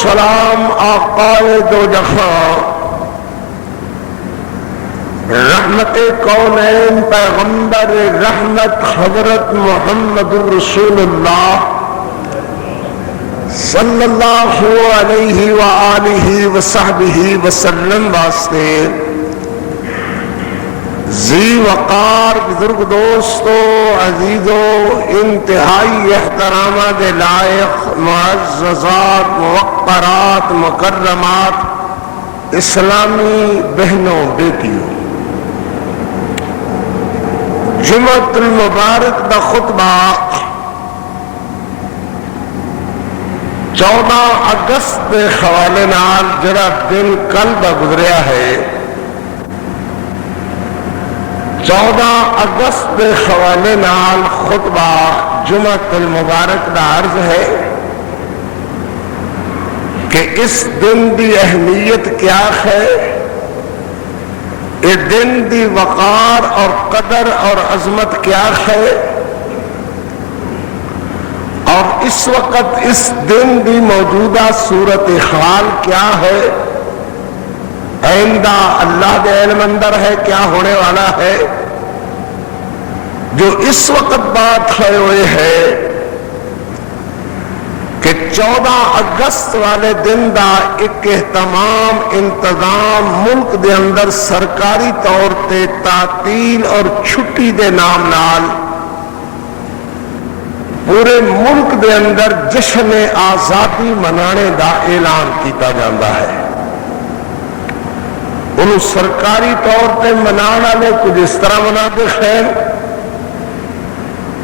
سلام آقائے دو جہاں، رحمت کونین پیغمبر رحمت حضرت محمد الرسول اللہ صلی اللہ علیہ وآلہ وصحبہ وسلم واسطے ذی وقار بزرگ دوستو عزیزو انتہائی احترامہ دے لائق معززات موقرات مکرمات اسلامی بہنوں بیٹیوں، جمعۃ المبارک دا خطبہ 14 اگست کے حوالے نال جڑا دن کل دا گزریا ہے، 14 اگست کے حوالے نال خطبہ جمعۃ المبارک دا عرض ہے کہ اس دن دی اہمیت کیا ہے، اس دن دی وقار اور قدر اور عظمت کیا ہے، اور اس وقت اس دن دی موجودہ صورتحال کیا ہے، آئندہ اللہ دے علم اندر ہے کیا ہونے والا ہے۔ جو اس وقت بات ہے وہ یہ ہے کہ 14 اگست والے دن دا ایک اہتمام انتظام ملک دے اندر سرکاری طور تے تعطیل اور چھٹی دے نام نال پورے ملک دے اندر جشن آزادی منانے دا اعلان کیتا جاندہ ہے۔ انہوں سرکاری طور تے منانا لے کچھ اس طرح منا دے خیر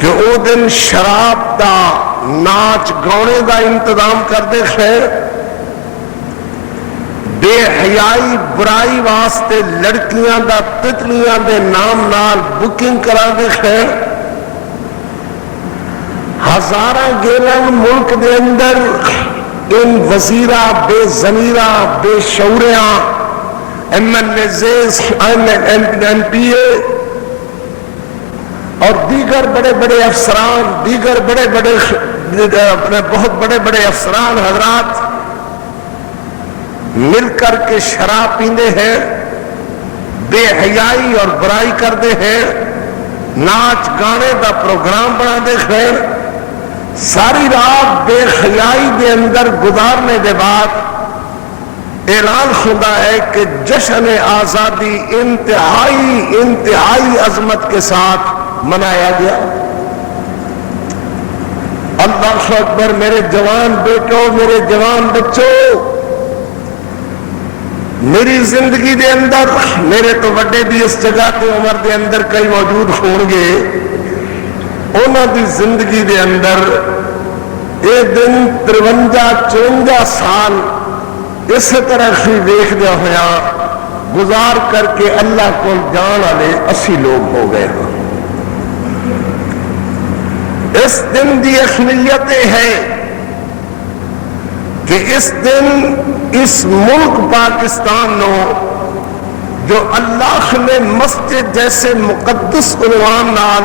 کہ او دن شراب دا ناچ گانے دا انتظام کر دے خیر، بے حیائی برائی واسطے لڑکیاں دا تتلیاں دے نام نال بکنگ کرا دے خیر، ہزارہ گیلن ملک دے اندر ان وزیرہ بے ضمیرہ بے شعوریاں MNAs MPA اور دیگر بڑے بڑے افسران، دیگر بڑے بڑے بہت بڑے بڑے افسران حضرات مل کر کے شراب پیندے ہیں، بے حیائی اور برائی کردے ہیں، ناچ گانے دا پروگرام بنا دے خیر، ساری رات بے حیائی دے اندر گزارنے دے بعد اعلان خدا ہے کہ جشن آزادی انتہائی عظمت کے ساتھ منایا گیا۔ اللہ اکبر، میرے جوان بیٹوں، میرے جوان بچوں، میری زندگی دے اندر میرے تو بڑے بھی اس جگہ تے عمر دے اندر کئی موجود ہوں گے، انہاں دی زندگی دے اندر یہ دن 53-54 سال اس طرح ہی دیکھ دیا ہویا گزار کر کے اللہ کو جان والے 80 لوگ ہو گئے ہیں۔ اس دن دی اہمیت ہے کہ اس دن اس ملک پاکستان نو جو اللہ نے مسجد جیسے مقدس عنوان نال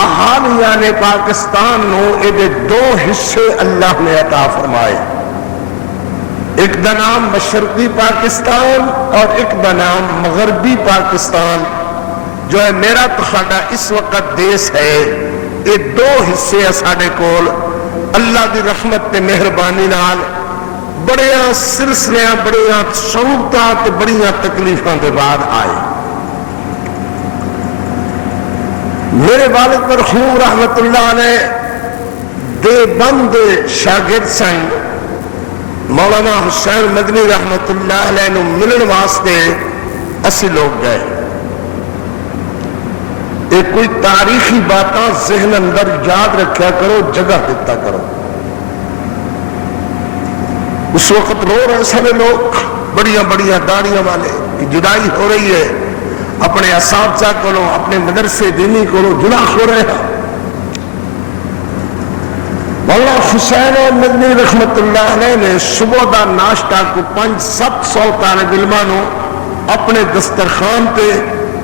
احالیان پاکستان نو یہ 2 حصے اللہ نے عطا فرمائے، ایک دا نام مشرقی پاکستان اور ایک دا نام مغربی پاکستان جو ہے میرا تخاڈا اس وقت دیس ہے۔ یہ 2 حصے ساڑھے کول اللہ دی رحمت تے مہربانی نال بڑیاں سلسلیاں بڑیاں سہولتاں تے بڑیاں تکلیفاں دے بعد آئے۔ میرے والد مرحوم رحمت اللہ علیہ دیوبند شاگرد سن مولانا حسین مدنی رحمت اللہ علیہ نو ملن واسطے اسی لوگ گئے۔ ایک کوئی تاریخی باتاں ذہن اندر یاد رکھیا کرو، جگہ دیتا کرو۔ اس وقت رو رہے سارے لوگ، بڑیاں بڑیاں داڑیاں والے، جدائی ہو رہی ہے اپنے اساتذہ کو، اپنے مدرسے دینی کو جدا ہو رہے ہیں۔ مولانا حسین مدنی رحمت اللہ علیہ نے صبح دا ناشتہ کو 500-700 طالب علمانوں اپنے دسترخوان پہ،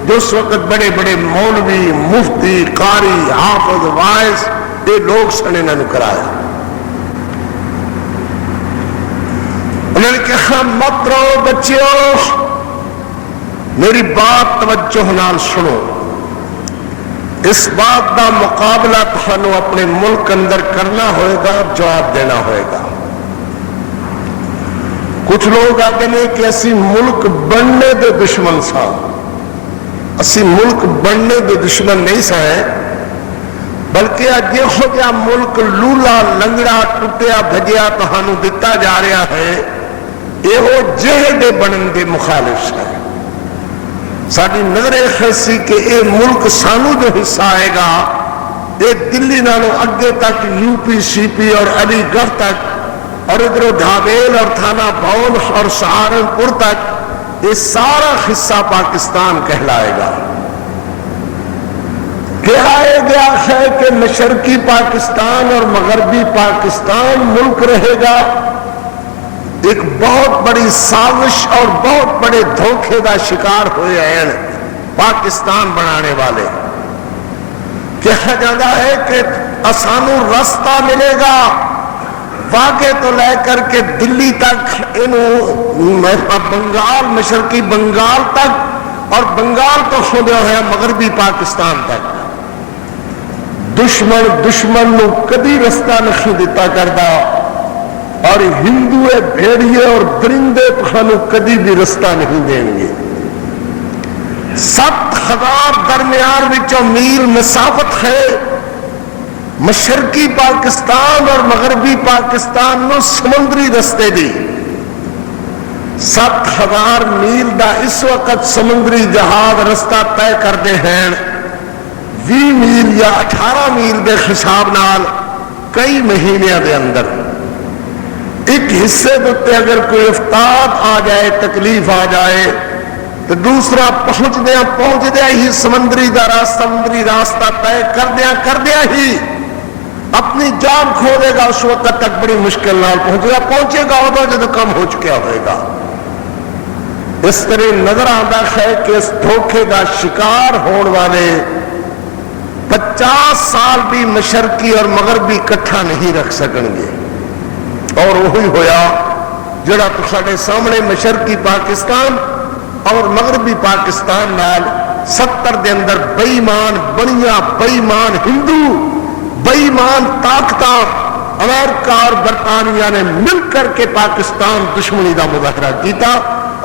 جو اس وقت بڑے بڑے مولوی، مفتی، قاری، حافظ، واعظ یہ لوگ سن انہوں نے کرایا۔ کہا مت رو بچیو، میری بات توجہ نال سنو، اس بات دا مقابلہ تھانو اپنے ملک اندر کرنا ہوئے گا، جواب دینا ہوئے گا۔ کچھ لوگ آتے ہیں کہ اسی ملک بننے دے دشمن سا، اسی ملک بننے دے دشمن نہیں سا ہے، بلکہ اج ہو گیا ملک لولا لنگڑا ٹوٹیا بھجیا تہانوں دتا جا رہا ہے، یہ جہے دے بنن دے مخالف ہے۔ ساری نظر خیسی کہ اے ملک سانو جو حصہ آئے گا، اے دلی نالوں اگے تک یو پی سی پی اور علی گڑھ تک اور ادھر ڈھابیل اور تھانہ بھون اور سہارنپور تک، یہ سارا حصہ پاکستان کہلائے گا۔ کہا گیا ہے کہ مشرقی پاکستان اور مغربی پاکستان ملک رہے گا۔ ایک بہت بڑی سازش اور بہت بڑے دھوکے کا شکار ہوئے ہیں پاکستان بنانے والے۔ کہا جاتا ہے کہ آسانو رستہ ملے گا واقع تو لے کر کے دلی تک، بنگال مشرقی بنگال تک، اور بنگال تو سنیا ہے مغربی پاکستان تک۔ دشمن نو کبھی رستہ نہیں دیتا کرتا، اور ہندو بھیڑیے اور درندے تھانوں کبھی بھی رستہ نہیں دیں گے۔ 7,000 درمیان وچوں میل مسافت ہے مشرقی پاکستان اور مغربی پاکستان نو سمندری رستے دی۔ 7,000 میل دا اس وقت سمندری جہاز رستہ طے کرتے ہیں 20 میل یا 18 میل دے حساب نال کئی مہینے دے اندر۔ ایک حصے دے اگر کوئی افتاد آ جائے، تکلیف آ جائے، تو دوسرا پہنچ دیا ہی سمندری راستہ طے کردیا ہی اپنی جان کھو دے گا، اس وقت تک بڑی مشکل نال پہنچے گا ادھر جب کم ہو چکا ہوئے گا۔ اس طرح نظر آتا ہے کہ اس دھوکے کا شکار ہونے والے 50 سال بھی مشرقی اور مغربی کٹھا نہیں رکھ سکیں گے۔ اور وہی ہویا جڑا تساڈے سامنے مشرقی پاکستان اور مغربی پاکستان نال 70 دے اندر بے ایمان بنیاں، بے ایمان ہندو، بے ایمان طاقتاں امریکہ اور برطانیہ نے مل کر کے پاکستان دشمنی کا مظاہرہ کیتا،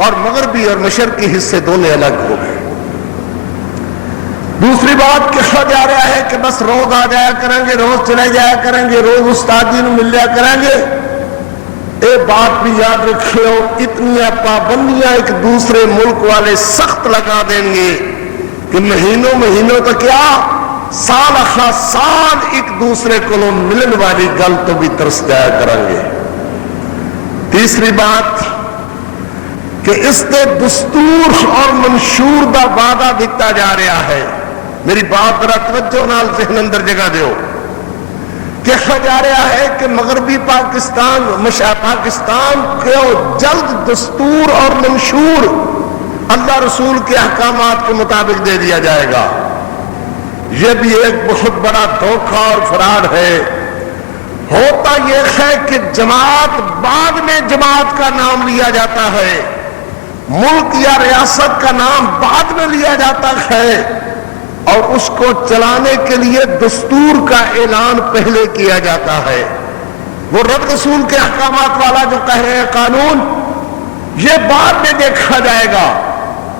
اور مغربی اور مشرقی حصے دونوں الگ ہو گئے۔ دوسری بات کہا جا رہا ہے کہ بس روز آ جایا کریں گے، روز چلے جایا کریں گے، روز استاد جی مل جایا کریں گے۔ اے بات بھی یاد رکھو، اتنی پابندیاں ایک دوسرے ملک والے سخت لگا دیں گے کہ مہینوں تو کیا سال اخلا سال ایک دوسرے کو ملن والی گل تو بھی ترس جایا کریں گے۔ تیسری بات کہ اس نے دستور اور منشور دا وعدہ دیتا جا رہا ہے۔ میری بات ذرا توجہ نال ذہن اندر جگہ دیو۔ کہا جا رہا ہے کہ مغربی پاکستان کو جلد دستور اور منشور اللہ رسول کے احکامات کے مطابق دے دیا جائے گا۔ یہ بھی ایک بہت بڑا دھوکہ اور فراڈ ہے۔ ہوتا یہ ہے کہ جماعت بعد میں جماعت کا نام لیا جاتا ہے، ملک یا ریاست کا نام بعد میں لیا جاتا ہے، اور اس کو چلانے کے لیے دستور کا اعلان پہلے کیا جاتا ہے۔ وہ رب رسول کے احکامات والا جو کہہ رہے ہیں قانون، یہ بعد میں دیکھا جائے گا،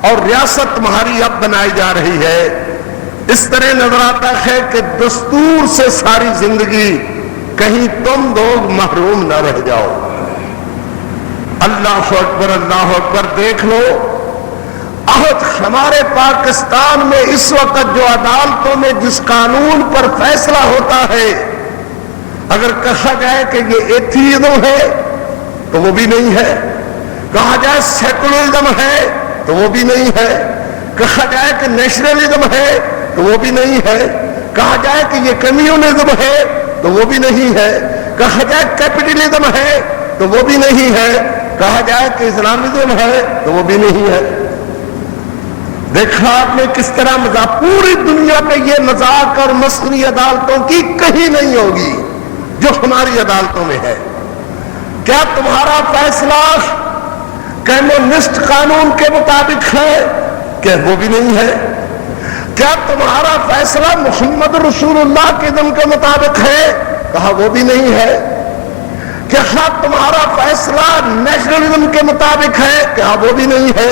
اور ریاست تمہاری اب بنائی جا رہی ہے۔ اس طرح نظر آتا ہے کہ دستور سے ساری زندگی کہیں تم لوگ محروم نہ رہ جاؤ۔ اللہ اکبر، دیکھ لو عہد ہمارے پاکستان میں اس وقت جو عدالتوں میں جس قانون پر فیصلہ ہوتا ہے، اگر کہا جائے کہ یہ ایتھیزم ہے تو وہ بھی نہیں ہے، کہا جائے سیکولرزم ہے تو وہ بھی نہیں ہے، کہا جائے کہ نیشنلزم ہے تو وہ بھی نہیں ہے، کہا جائے کہ یہ کمیونزم ہے تو وہ بھی نہیں ہے، کہا جائے کیپٹلزم ہے تو وہ بھی نہیں ہے، کہا جائے کہ اسلامزم ہے تو وہ بھی نہیں ہے۔ دیکھا آپ نے کس طرح مذاق، پوری دنیا پہ یہ مذاق اور مسخری عدالتوں کی کہیں نہیں ہوگی جو ہماری عدالتوں میں ہے۔ کیا تمہارا فیصلہ کمیونسٹ قانون کے مطابق ہے؟ کہ وہ بھی نہیں ہے۔ کیا تمہارا فیصلہ محمد رسول اللہ کے دم کے مطابق ہے؟ کہا وہ بھی نہیں ہے۔ کیا تمہارا فیصلہ نیشنلزم کے مطابق ہے؟ کہا وہ بھی نہیں ہے۔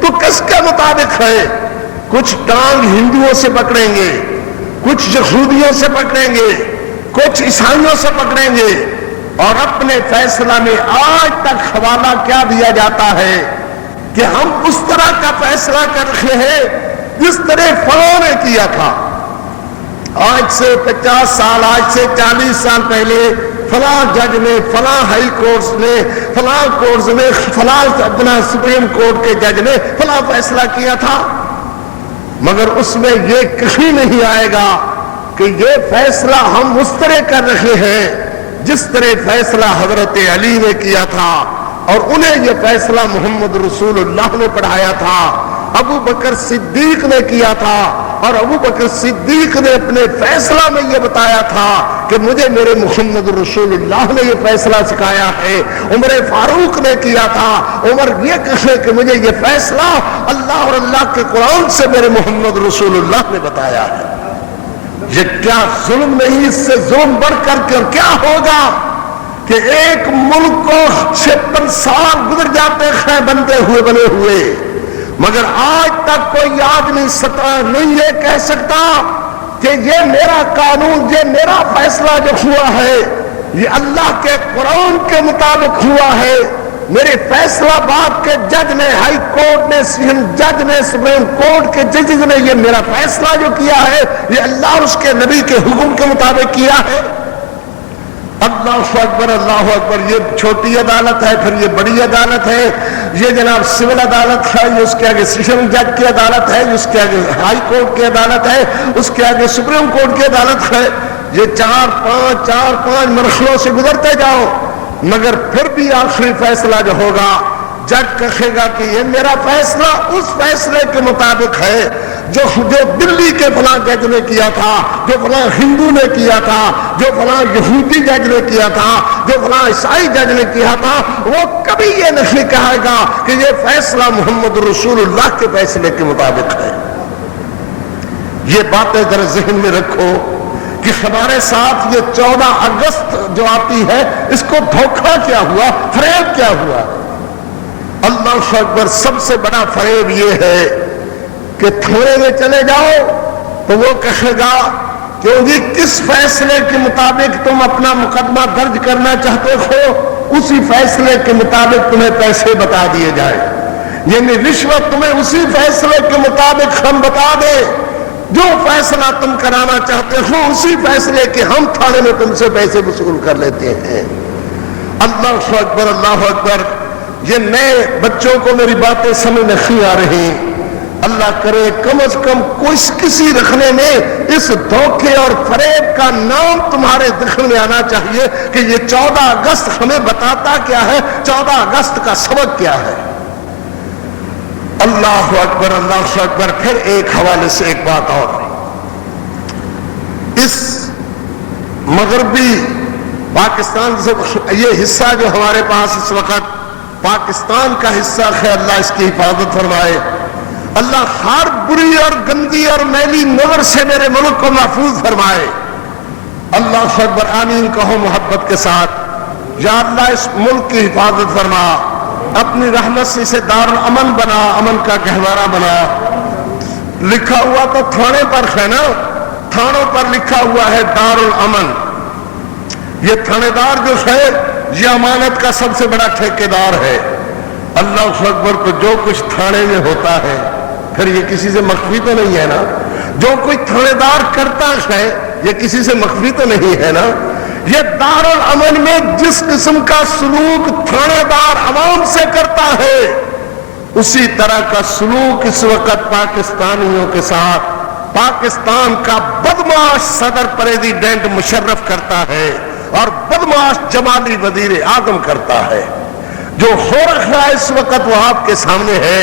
تو کس کے مطابق ہے؟ کچھ ٹانگ ہندوؤں سے پکڑیں گے، کچھ یہودیوں سے پکڑیں گے، کچھ عیسائیوں سے پکڑیں گے، اور اپنے فیصلہ میں آج تک حوالہ کیا دیا جاتا ہے کہ ہم اس طرح کا فیصلہ کر رہے ہیں جس طرح فلاں نے کیا تھا۔ آج سے 50 سال، آج سے 40 سال پہلے فلاں جج نے، فلاں ہائی کورٹس نے، فلاں کورٹس نے، فلاں اپنا سپریم کورٹ کے جج نے فلاں فیصلہ کیا تھا، مگر اس میں یہ کہیں نہیں آئے گا کہ یہ فیصلہ ہم اس طرح کر رہے ہیں جس طرح فیصلہ حضرت علی نے کیا تھا، اور انہیں یہ فیصلہ محمد رسول اللہ نے پڑھایا تھا، ابو بکر صدیق نے کیا تھا، اور ابو بکر صدیق نے اپنے فیصلہ میں یہ بتایا تھا کہ مجھے میرے محمد رسول اللہ نے یہ فیصلہ سکھایا ہے۔ عمر فاروق نے کیا تھا، عمر یہ کہے کہ مجھے یہ فیصلہ اللہ اور اللہ کے قرآن سے میرے محمد رسول اللہ نے بتایا ہے۔ یہ کیا ظلم نہیں، اس سے ظلم بڑھ کر کے کیا ہوگا کہ ایک ملک کو 56 سال گزر جاتے ہیں بنتے ہوئے بنے ہوئے، مگر آج تک کوئی آدمی نہیں یہ کہہ سکتا کہ یہ میرا قانون، یہ میرا فیصلہ جو ہوا ہے یہ اللہ کے قرآن کے مطابق ہوا ہے۔ میرے فیصلہ باد کے جج نے، ہائی کورٹ نے، جج نے، سپریم کورٹ کے ججز نے یہ میرا فیصلہ جو کیا ہے یہ اللہ اور اس کے نبی کے حکم کے مطابق کیا ہے۔ اللہ اکبر، اللہ اکبر۔ یہ چھوٹی عدالت ہے، پھر یہ بڑی عدالت ہے، یہ جناب سول عدالت ہے، یہ اس کے آگے سیشن جج کی عدالت ہے، اس کے آگے ہائی کورٹ کی عدالت ہے، اس کے آگے سپریم کورٹ کی عدالت ہے۔ یہ چار پانچ مرحلوں سے گزرتے جاؤ، مگر پھر بھی آخری فیصلہ جو ہوگا جج کہے گا کہ یہ میرا فیصلہ اس فیصلے کے مطابق ہے جو دلی کے فلاں جج نے کیا تھا، جو فلاں ہندو نے کیا تھا، جو فلاں یہودی جج نے کیا تھا، جو فلاں عیسائی جج نے کیا تھا۔ وہ کبھی یہ نہیں کہے گا کہ یہ فیصلہ محمد رسول اللہ کے فیصلے کے مطابق ہے۔ یہ باتیں ذرا ذہن میں رکھو کہ ہمارے ساتھ یہ 14 اگست جو آتی ہے اس کو دھوکہ کیا ہوا، فریب کیا ہوا۔ اللہ اکبر۔ سب سے بڑا فریب یہ ہے کہ تھوڑے میں چلے جاؤ تو وہ کہے گا کہ جی کس فیصلے کے مطابق تم اپنا مقدمہ درج کرنا چاہتے ہو اسی فیصلے کے مطابق تمہیں پیسے بتا دیے جائے، یعنی رشوت تمہیں اسی فیصلے کے مطابق ہم بتا دیں، جو فیصلہ تم کرانا چاہتے ہو اسی فیصلے کے ہم تھانے میں تم سے پیسے وصول کر لیتے ہیں۔ اللہ اکبر، اللہ اکبر۔ یہ نئے بچوں کو میری باتیں سمجھ نہیں آ رہی، اللہ کرے کم از کم کسی رکھنے میں اس دھوکے اور فریب کا نام تمہارے ذہن میں آنا چاہیے کہ یہ 14 اگست ہمیں بتاتا کیا ہے، 14 اگست کا سبق کیا ہے۔ اللہ اکبر، اللہ اکبر۔ پھر ایک حوالے سے ایک بات اور، اس مغربی پاکستان سے یہ حصہ جو ہمارے پاس اس وقت پاکستان کا حصہ ہے، اللہ اس کی حفاظت فرمائے، اللہ ہر بری اور گندی اور میلی نظر سے میرے ملک کو محفوظ فرمائے۔ اللہ اکبر، آمین کہو محبت کے ساتھ۔ یا اللہ اس ملک کی حفاظت فرما، اپنی رحمت سے اسے دار الامن بنا، امن کا گہوارہ بنا۔ لکھا ہوا تو تھانے پر ہے نا، تھانوں پر لکھا ہوا ہے دار الامن۔ یہ تھانے دار جو ہے یہ امانت کا سب سے بڑا ٹھیکیدار ہے۔ اللہ اکبر۔ تو جو کچھ تھانے میں ہوتا ہے پھر یہ کسی سے مخفی تو نہیں ہے نا، جو کوئی تھانے دار کرتا ہے یہ کسی سے مخفی تو نہیں ہے نا۔ یہ دار الامن میں جس قسم کا سلوک تھانے دار عوام سے کرتا ہے اسی طرح کا سلوک اس وقت پاکستانیوں کے ساتھ پاکستان کا بدمعاش صدر پریزیڈنٹ مشرف کرتا ہے اور بدمعاش جمالی وزیر اعظم کرتا ہے۔ جو ہو رہا ہے اس وقت وہ آپ کے سامنے ہے۔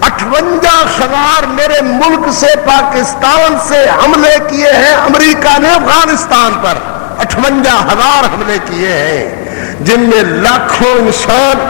58,000 میرے ملک سے پاکستان سے حملے کیے ہیں امریکہ نے افغانستان پر، 58,000 حملے کیے ہیں، جن میں لاکھوں انسان